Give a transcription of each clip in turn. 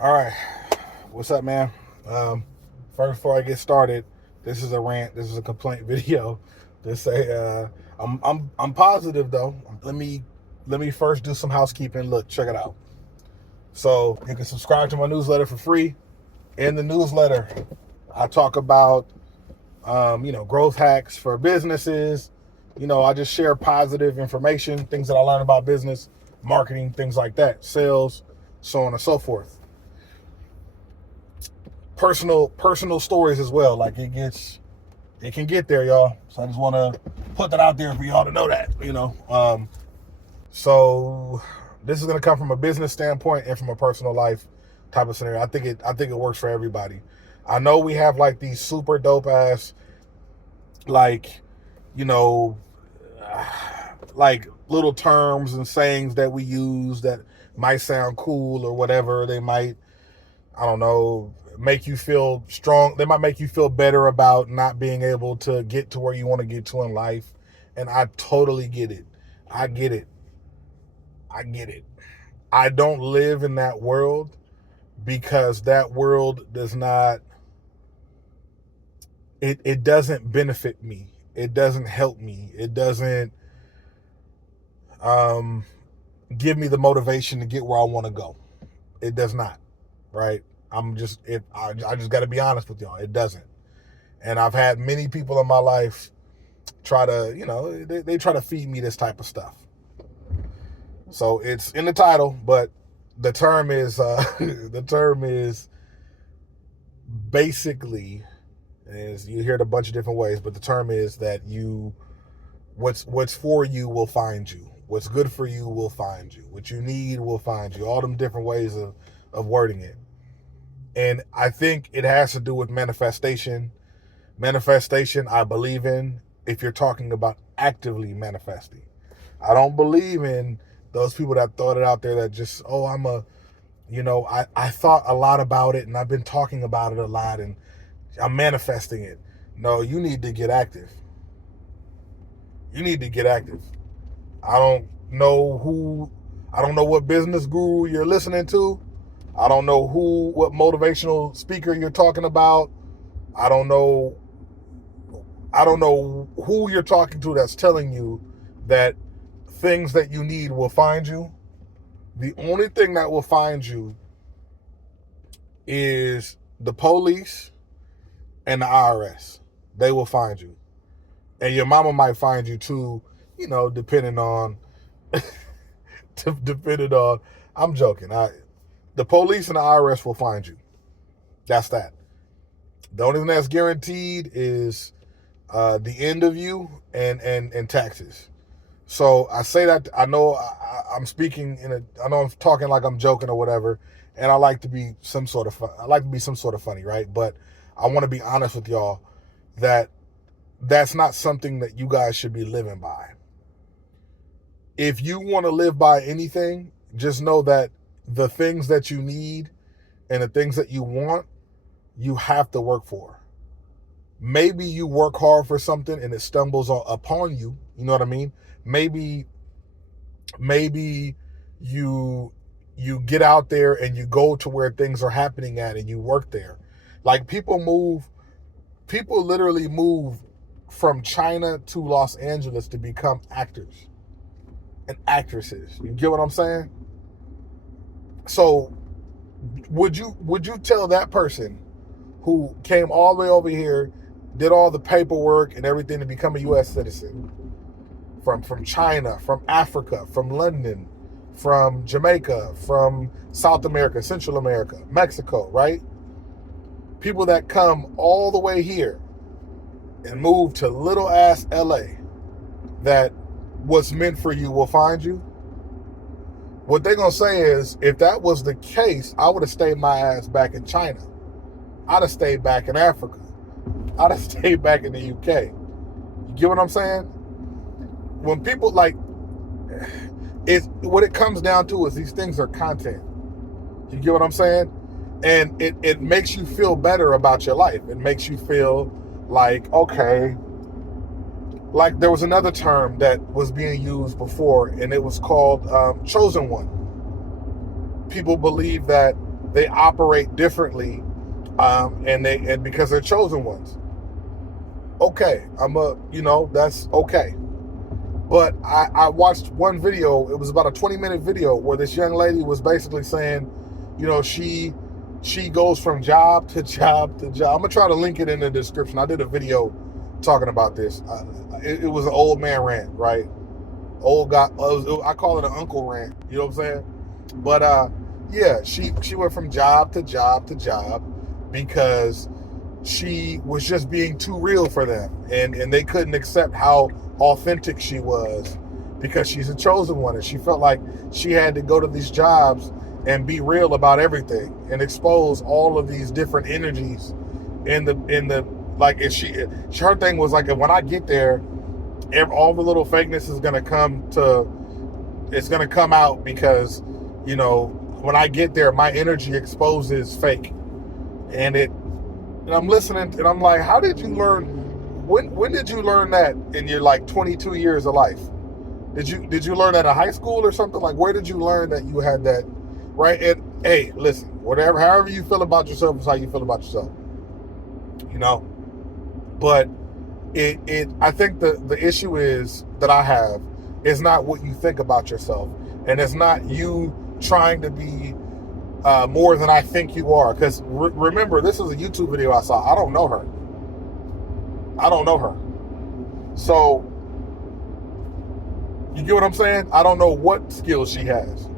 All right, what's up, man? Um, First, before I get started, this is a rant. This is a complaint video. To say, I'm positive though. Let me first do some housekeeping. Look, check it out. So you can subscribe to my newsletter for free. In the newsletter, I talk about growth hacks for businesses. I just share positive information, things that I learned about business, marketing, things like that, sales, so on and so forth. Personal stories as well. Like it can get there, y'all. So I just want to put that out there for y'all to know that. So this is gonna come from a business standpoint and from a personal life type of scenario. I think it works for everybody. I know we have like these super dope ass, like, you know, like little terms and sayings that we use that might sound cool or whatever. They might, I don't know, make you feel strong. They might make you feel better about not being able to get to where you want to get to in life. And I totally get it. I get it. I get it. I don't live in that world because that world does not, it doesn't benefit me. It doesn't help me. It doesn't um, give me the motivation to get where I want to go. It does not, right? I just got to be honest with y'all. It doesn't. And I've had many people in my life try to, they try to feed me this type of stuff. So it's in the title, but the term is the term is basically, is you hear it a bunch of different ways, but the term is that what's for you will find you. What's good for you will find you. What you need will find you. All them different ways of wording it. And I think it has to do with manifestation. Manifestation, I believe in if you're talking about actively manifesting. I don't believe in those people that thought it out there that just, I thought a lot about it and I've been talking about it a lot and I'm manifesting it. No, you need to get active. You need to get active. I don't know what business guru you're listening to. I don't know what motivational speaker you're talking about. I don't know who you're talking to that's telling you that things that you need will find you. The only thing that will find you is the police and the IRS. They will find you. And your mama might find you too, depending on I'm joking. The police and the IRS will find you. That's that. The only thing that's guaranteed is the end of you and taxes. So I say that, I know I'm speaking I know I'm talking like I'm joking or whatever, and I like to be some sort of funny, right? But I want to be honest with y'all that that's not something that you guys should be living by. If you want to live by anything, just know that the things that you need and the things that you want, you have to work for. Maybe you work hard for something and it stumbles upon you. You know what I mean? Maybe you get out there and you go to where things are happening at and you work there. Like people literally move from China to Los Angeles to become actors and actresses. You get what I'm saying? So would you tell that person who came all the way over here, did all the paperwork and everything to become a U.S. citizen, from China, from Africa, from London, from Jamaica, from South America, Central America, Mexico, right? People that come all the way here and move to little ass LA, that what's meant for you will find you. What they're going to say is, if that was the case, I would have stayed my ass back in China. I'd have stayed back in Africa. I'd have stayed back in the UK. You get what I'm saying? When people what it comes down to is these things are content. You get what I'm saying? And it makes you feel better about your life. It makes you feel like, okay, like there was another term that was being used before, and it was called chosen one. People believe that they operate differently, and because they're chosen ones. Okay, that's okay. But I watched one video. It was about a 20-minute video where this young lady was basically saying, she goes from job to job to job. I'm gonna try to link it in the description. I did a video talking about this. It was an old man rant, right? Old guy. I call it an uncle rant. You know what I'm saying? But yeah, she went from job to job to job because she was just being too real for them, and they couldn't accept how authentic she was because she's a chosen one, and she felt like she had to go to these jobs and be real about everything and expose all of these different energies in the like. If her thing was like, when I get there, all the little fakeness is gonna come out because when I get there, my energy exposes fake, and I'm listening and I'm like, how did you learn? When did you learn that in your 22 years of life? Did you learn that in high school or something? Like, where did you learn that you had that? Right? And hey, listen, however you feel about yourself is how you feel about yourself. But I think the issue is that I have is not what you think about yourself, and it's not you trying to be more than I think you are. Because remember, this is a YouTube video I saw. I don't know her. So you get what I'm saying? I don't know what skills she has.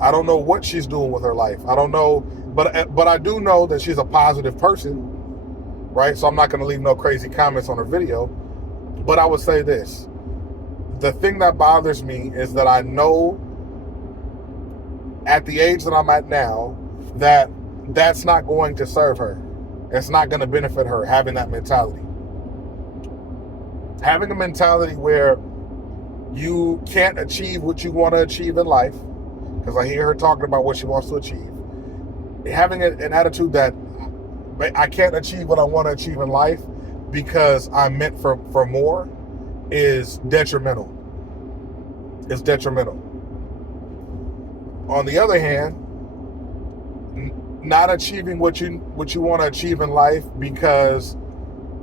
I don't know what she's doing with her life. I don't know, but I do know that she's a positive person, right? So I'm not going to leave no crazy comments on her video. But I would say this. The thing that bothers me is that I know at the age that I'm at now that that's not going to serve her. It's not going to benefit her having that mentality. Having a mentality where you can't achieve what you want to achieve in life, because I hear her talking about what she wants to achieve. Having an attitude that I can't achieve what I want to achieve in life because I'm meant for more is detrimental. It's detrimental. On the other hand, not achieving what you want to achieve in life because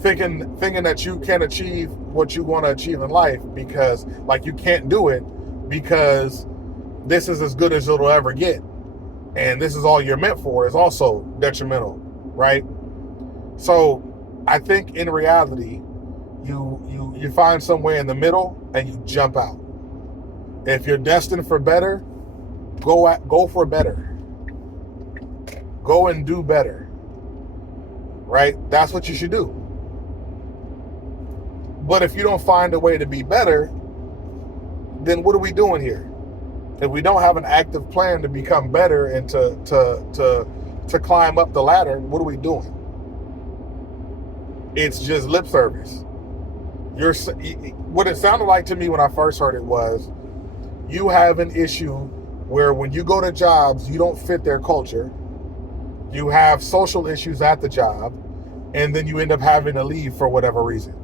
thinking that you can't achieve what you want to achieve in life because you can't do it because this is as good as it'll ever get and this is all you're meant for is also detrimental, right? So I think in reality you find somewhere in the middle and you jump out. If you're destined for better, go for better. Go and do better, right? That's what you should do. But if you don't find a way to be better, then what are we doing here? If we don't have an active plan to become better and to climb up the ladder, what are we doing? It's just lip service. What it sounded like to me when I first heard it was, you have an issue where when you go to jobs, you don't fit their culture. You have social issues at the job, and then you end up having to leave for whatever reason.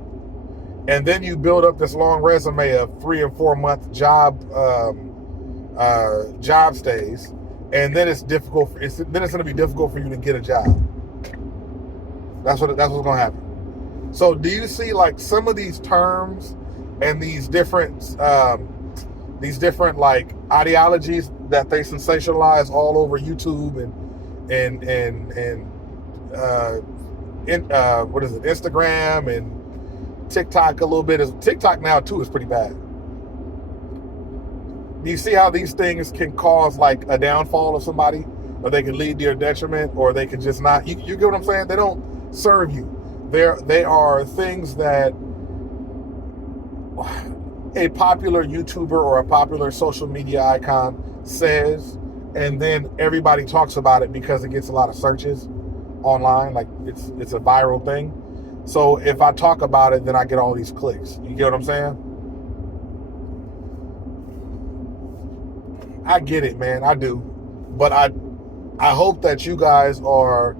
And then you build up this long resume of 3 and 4 month job stays, and then it's difficult. Then it's going to be difficult for you to get a job. That's what's going to happen. So, do you see some of these terms and these different ideologies that they sensationalize all over YouTube and what is it, Instagram and TikTok a little bit. TikTok now too is pretty bad. Do you see how these things can cause a downfall of somebody, or they can lead to your detriment, or they can just not? You get what I'm saying? They don't serve you. They are things that a popular YouTuber or a popular social media icon says, and then everybody talks about it because it gets a lot of searches online. It's a viral thing. So if I talk about it, then I get all these clicks. You get what I'm saying? I get it, man. I do. But I hope that you guys are,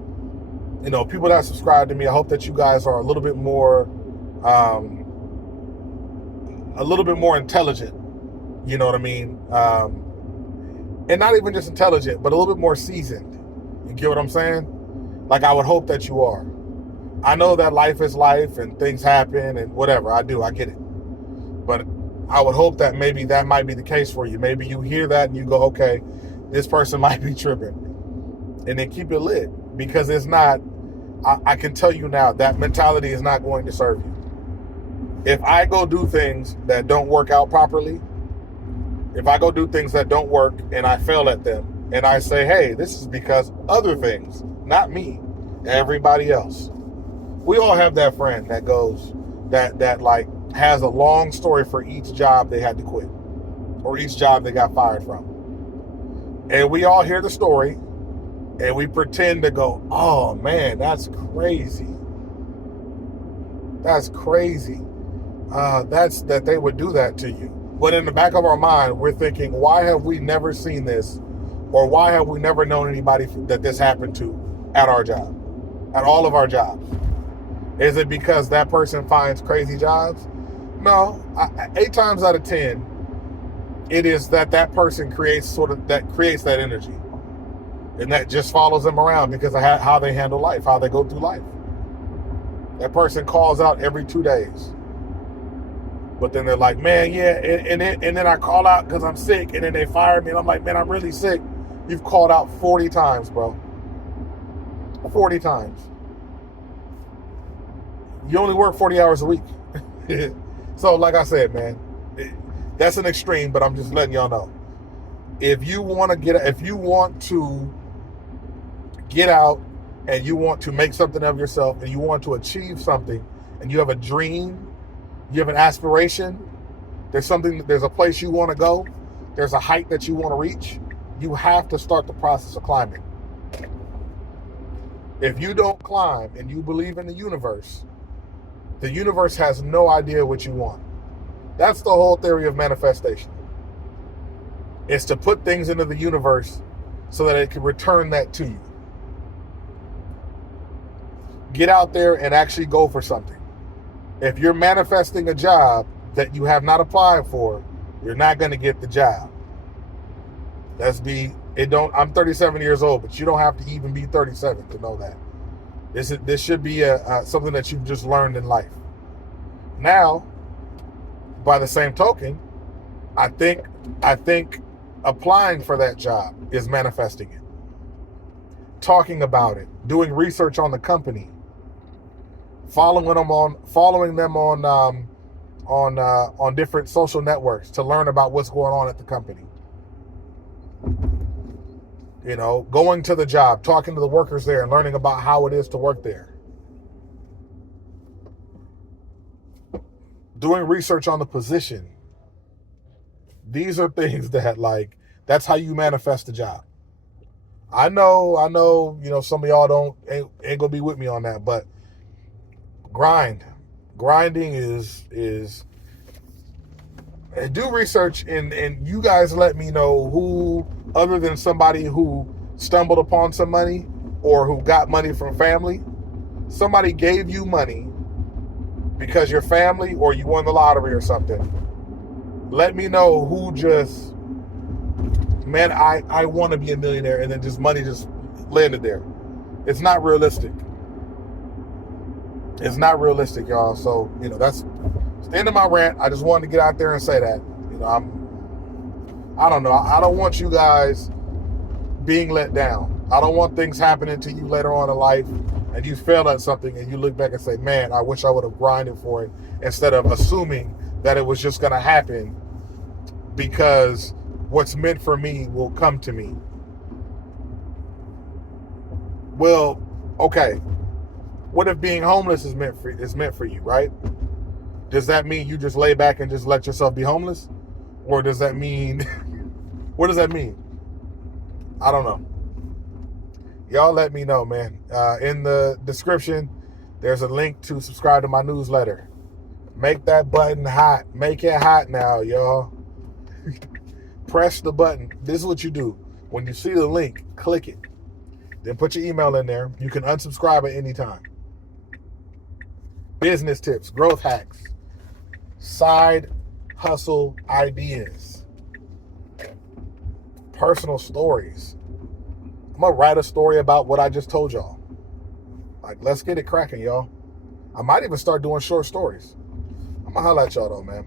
people that subscribe to me, I hope that you guys are a little bit more intelligent. You know what I mean? And not even just intelligent, but a little bit more seasoned. You get what I'm saying? Like, I would hope that you are. I know that life is life and things happen and whatever. I do. I get it. But I would hope that maybe that might be the case for you. Maybe you hear that and you go, okay, this person might be tripping. And then keep it lit. Because it's not, I can tell you now, that mentality is not going to serve you. If I go do things that don't work out properly, if I go do things that don't work and I fail at them, and I say, hey, this is because other things, not me, everybody else. We all have that friend that goes, that like has a long story for each job they had to quit or each job they got fired from. And we all hear the story and we pretend to go, oh man, that's crazy. That's crazy. That's that they would do that to you. But in the back of our mind, we're thinking, why have we never seen this? Or why have we never known anybody that this happened to at our job, at all of our jobs? Is it because that person finds crazy jobs? No, 8 times out of 10, it is that person creates that energy. And that just follows them around because of how they handle life, how they go through life. That person calls out every 2 days. But then they're like, man, yeah, and then I call out because I'm sick, and then they fire me, and I'm like, man, I'm really sick. You've called out 40 times, bro. 40 times. You only work 40 hours a week. So, like I said, man, that's an extreme, but I'm just letting y'all know. If you want to get out and you want to make something of yourself and you want to achieve something and you have a dream, you have an aspiration, there's a place you want to go, there's a height that you want to reach, you have to start the process of climbing. If you don't climb and you believe in the universe has no idea what you want. That's the whole theory of manifestation. It's to put things into the universe so that it can return that to you. Get out there and actually go for something. If you're manifesting a job that you have not applied for, you're not going to get the job. I'm 37 years old, but you don't have to even be 37 to know that. This should be something that you've just learned in life. Now, by the same token, I think applying for that job is manifesting it. Talking about it, doing research on the company, following them on different social networks to learn about what's going on at the company. You know, going to the job, talking to the workers there and learning about how it is to work there. Doing research on the position. These are things that that's how you manifest a job. I know, you know, some of y'all ain't gonna be with me on that, but grinding is do research and you guys let me know who, other than somebody who stumbled upon some money or who got money from family, somebody gave you money because your family or you won the lottery or something. Let me know who just, man, I want to be a millionaire, and then just money just landed there. It's not realistic. It's not realistic, y'all. So, you know, that's the end of my rant. I just wanted to get out there and say that. You know, I don't know. I don't want you guys being let down. I don't want things happening to you later on in life and you fail at something and you look back and say, man, I wish I would have grinded for it, instead of assuming that it was just going to happen because what's meant for me will come to me. Well, okay. What if being homeless is meant for you, right? Does that mean you just lay back and just let yourself be homeless? Or does that mean, what does that mean? I don't know. Y'all let me know, man. In the description, there's a link to subscribe to my newsletter. Make that button hot. Make it hot now, y'all. Press the button. This is what you do. When you see the link, click it. Then put your email in there. You can unsubscribe at any time. Business tips, growth hacks, side hustle ideas, personal stories. I'm gonna write a story about what I just told y'all. Like, let's get it cracking, y'all. I might even start doing short stories. I'm gonna holler at y'all though, man.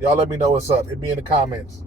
Y'all let me know what's up. Hit me in the comments.